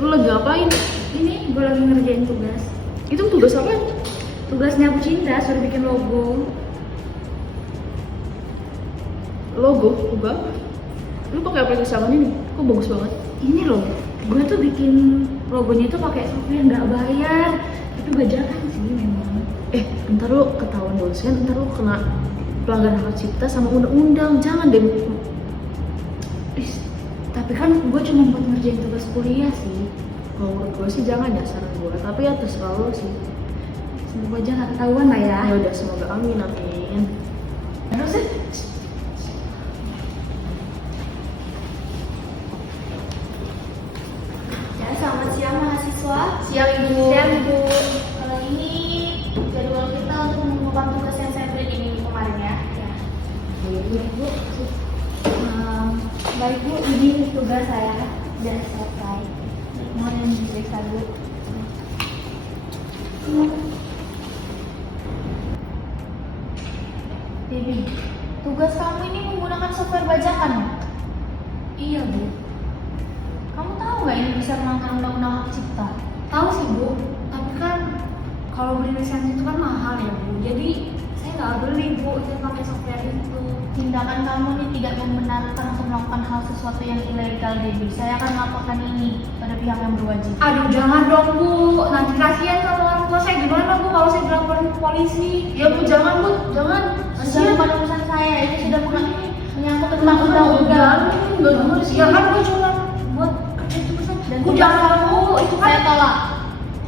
lu lagi ngapain? Ini gue lagi ngerjain tugas. Itu tugas apa? Tugasnya Bu Cinta suruh bikin logo. Logo? Enggak. Lu pakai aplikasi apa nih? Kok bagus banget? Ini loh, gue tuh bikin logonya itu pakai software nggak bayar, tapi bajakan sih memang. Ntar lu ketahuan dosen, ntar lu kena pelanggaran hak cipta sama undang-undang. Jangan deh. Tapi kan gue cuma buat ngerjain tugas kuliah sih. Kalau menurut gue sih jangan ya, saran gue. Tapi ya terserah lo sih. Semoga aja nggak ketahuan lah ya. Ya udah, semoga amin amin. Terus ya, selamat siang mahasiswa. Siang Ibu. Siang Ibu. Kalau ini jadwal kita untuk mengumpulkan tugas yang saya beri di minggu kemarin ya. Iya Bu. Baik Bu, ini tugas saya sudah selesai. Mohon diperiksa dulu. Debbie, tugas kamu ini menggunakan software bajakan ya? Iya Bu. Kamu tahu nggak ini bisa melanggar undang-undang hak cipta? Tahu sih Bu, tapi kan kalau beli lisensi itu kan mahal ya Bu. Jadi saya nggak beli Bu, saya pakai software itu. Tindakan kamu ini tidak membenarkan untuk melakukan hal sesuatu yang ilegal, Debbie. Saya akan melaporkan ini pada pihak yang berwajib. Aduh, jangan dong Bu. Nanti kasihan sama orang tua saya. Gimana Bu kalau saya dilaporin ke polisi? Ya Bu, jangan Bu, jangan. Sudah bukan urusan saya. Ini sudah menyangkut tentang undang-undang. Enggak bener sih. Ya kan gue cuma buat kerja tulisan. Dan Bu, jangan Bu, itu kan. saya tolak.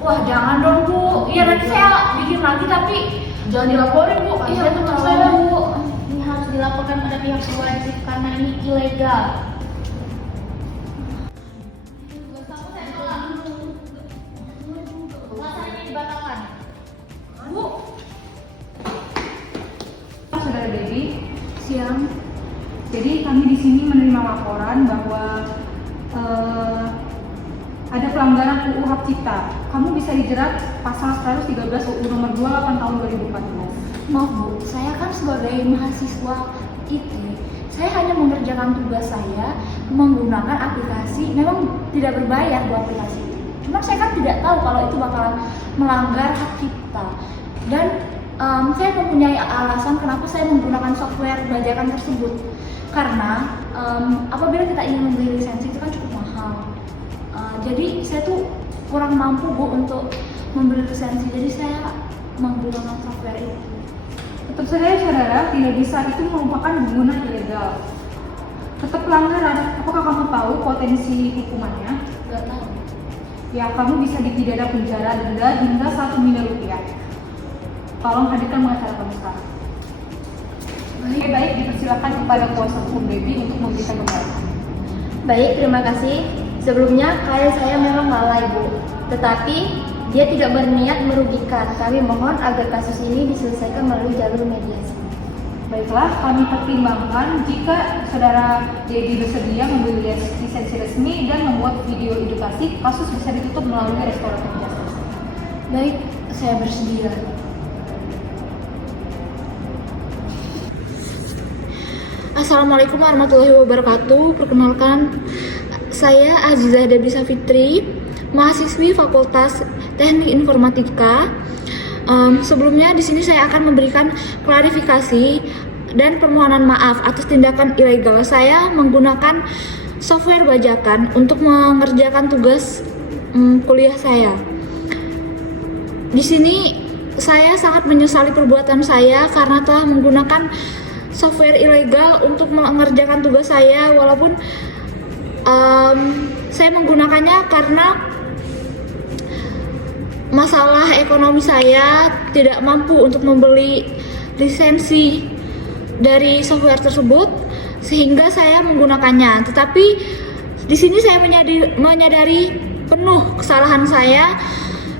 Wah, jangan dong Bu. Iya, nanti saya bikin lagi tapi Jangan dilaporin Bu, iya, saya tuh saya. Bu. Ini harus dilaporkan pada pihak berwajib karena ini ilegal. Tugas kamu saya tolak. Pelaksanaannya dibatalkan. Bu. Saudara Debbie, Siang. jadi kami di sini menerima laporan bahwa ada pelanggaran UU Hak Cipta. Kamu bisa dijerat pasal 113 UU nomor 28 tahun 2014. Maaf Bu, saya kan sebagai mahasiswa IT, saya hanya mengerjakan tugas saya menggunakan aplikasi, memang tidak berbayar Bu aplikasi itu. Cuma saya kan tidak tahu kalau itu bakalan melanggar hak cipta. Dan saya mempunyai alasan kenapa saya menggunakan software bajakan tersebut. Karena apabila kita ingin membeli lisensi itu kan cukup mahal. Jadi saya tuh kurang mampu Bu untuk membeli lisensi, jadi saya menggunakan software itu. Tetap saja saudara, tidak bisa itu merupakan pengguna ilegal. Tetap pelanggaran. Apakah kamu tahu potensi hukumannya? Gak tahu. Ya, kamu bisa dipidana penjara denda hingga 1 miliar rupiah. Tolong hadirkan pengacara kamu sekarang. Baik, dipersilakan kepada kuasa hukum Debbie untuk memberikan pembelaan. Baik, terima kasih. Sebelumnya, klien saya memang lalai, Bu. Tetapi, dia tidak berniat merugikan. Kami mohon agar kasus ini diselesaikan melalui jalur mediasi. Baiklah, kami pertimbangkan jika saudara Debbie bersedia membeli lisensi resmi dan membuat video edukasi, kasus bisa ditutup melalui restoratif justice. Baik, saya bersedia. Assalamualaikum warahmatullahi wabarakatuh. Perkenalkan, saya Azizah Debbie Safitri, mahasiswi Fakultas Teknik Informatika. Sebelumnya di sini saya akan memberikan klarifikasi dan permohonan maaf atas tindakan ilegal saya menggunakan software bajakan untuk mengerjakan tugas kuliah saya. Di sini saya sangat menyesali perbuatan saya karena telah menggunakan software ilegal untuk mengerjakan tugas saya, walaupun saya menggunakannya karena masalah ekonomi saya tidak mampu untuk membeli lisensi dari software tersebut sehingga saya menggunakannya. Tetapi di sini saya menyadari penuh kesalahan saya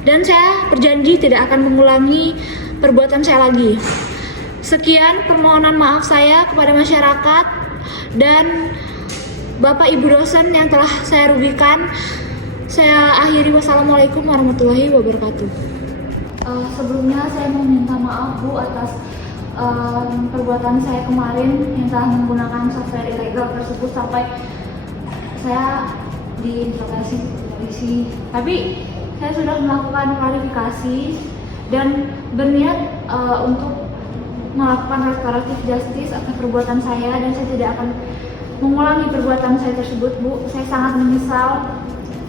dan saya berjanji tidak akan mengulangi perbuatan saya lagi. Sekian permohonan maaf saya kepada masyarakat dan Bapak Ibu dosen yang telah saya rugikan. Saya akhiri, wassalamualaikum warahmatullahi wabarakatuh. Sebelumnya saya mau minta maaf Bu atas perbuatan saya kemarin yang telah menggunakan software ilegal tersebut sampai saya diinterogasi. polisi. Tapi saya sudah melakukan klarifikasi dan berniat untuk melakukan restoratif justice atas perbuatan saya, dan saya tidak akan mengulangi perbuatan saya tersebut, Bu. Saya sangat menyesal.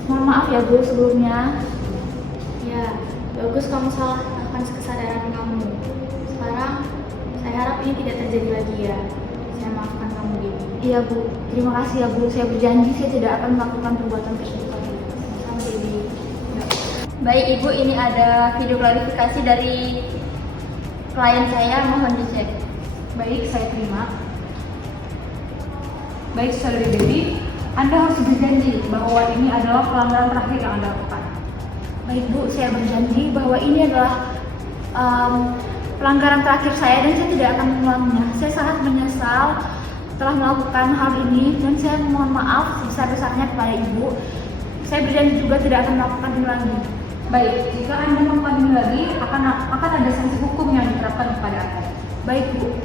Mohon maaf ya, Bu, sebelumnya. Ya, bagus kamu salah akan kesadaran kamu. Sekarang saya harap ini tidak terjadi lagi ya. Saya maafkan kamu, Dewi. Iya, Bu. Terima kasih ya, Bu. Saya berjanji saya tidak akan melakukan perbuatan tersebut lagi. Sama Dewi. Baik Ibu, ini ada video klarifikasi dari klien saya, mohon dicek. Baik, saya terima. Baik, Saudari Dewi, Anda harus berjanji bahwa ini adalah pelanggaran terakhir yang Anda lakukan. Baik, Bu. Saya berjanji bahwa ini adalah pelanggaran terakhir saya dan saya tidak akan mengulanginya. Saya sangat menyesal telah melakukan hal ini dan saya mohon maaf sebesar-besarnya kepada Ibu. Saya berjanji juga tidak akan melakukan ini lagi. Baik, jika Anda melakukan ini lagi, akan ada sanksi hukum yang diterapkan kepada Anda. Baik, Bu.